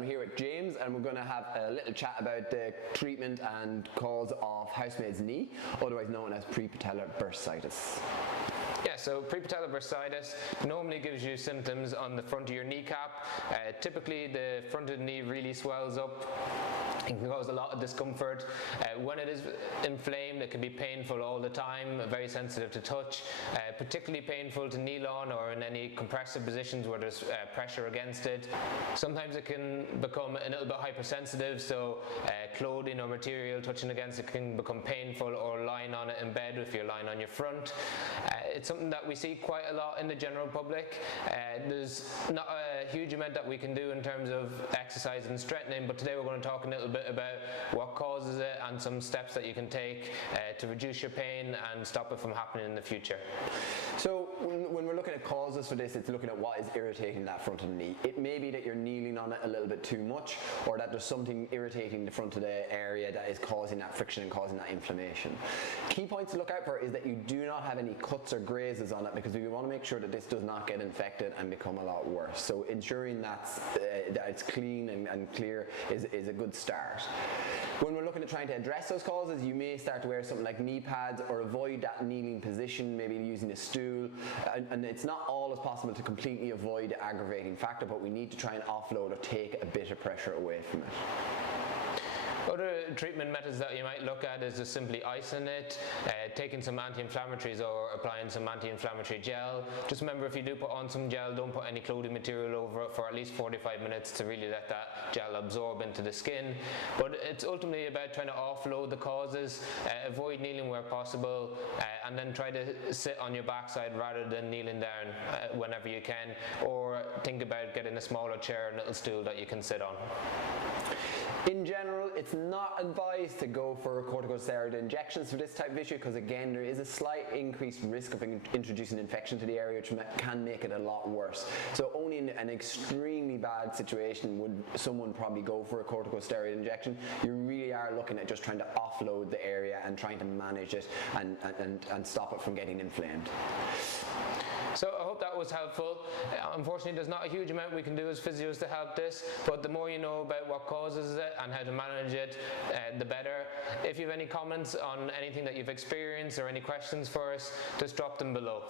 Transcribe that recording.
I'm here with James and we're going to have a little chat about the treatment and cause of Housemaid's knee, otherwise known as Prepatellar Bursitis. Yeah, so prepatellar bursitis normally gives you symptoms on the front of your kneecap. Typically the front of the knee really swells up. It can cause a lot of discomfort. When it is inflamed, it can be painful all the time, very sensitive to touch, particularly painful to kneel on or in any compressive positions where there's pressure against it. Sometimes it can become a little bit hypersensitive, so clothing or material touching against it can become painful, or lying on it in bed if you're lying on your front. It's something that we see quite a lot in the general public. There's not a huge amount that we can do in terms of exercise and strengthening, but today we're going to talk a little bit about what causes it and some steps that you can take to reduce your pain and stop it from happening in the future. So when we're looking at causes for this, it's looking at what is irritating that front of the knee. It may be that you're kneeling on it a little bit too much, or that there's something irritating the front of the area that is causing that friction and causing that inflammation. Key points to look out for is that you do not have any cuts or grazes on it, because we want to make sure that this does not get infected and become a lot worse. So ensuring that it's clean and clear is a good start. When we're looking at trying to address those causes, you may start to wear something like knee pads or avoid that kneeling position, maybe using a stool. And it's not always possible to completely avoid the aggravating factor, but we need to try and offload or take a bit of pressure away from it. Other treatment methods that you might look at is just simply icing it, taking some anti-inflammatories or applying some anti-inflammatory gel. Just remember, if you do put on some gel, don't put any clothing material over it for at least 45 minutes to really let that gel absorb into the skin. But it's ultimately about trying to offload the causes, avoid kneeling where possible, and then try to sit on your backside rather than kneeling down whenever you can, or think about getting a smaller chair and little stool that you can sit on. In general, it's not advised to go for corticosteroid injections for this type of issue, because again, there is a slight increased risk of introducing infection to the area, which can make it a lot worse. So only in an extremely bad situation would someone probably go for a corticosteroid injection. You really are looking at just trying to offload the area and trying to manage it and stop it from getting inflamed. So I hope that was helpful. Unfortunately, there's not a huge amount we can do as physios to help this, but the more you know about what causes it and how to manage it, the better. If you have any comments on anything that you've experienced or any questions for us, just drop them below.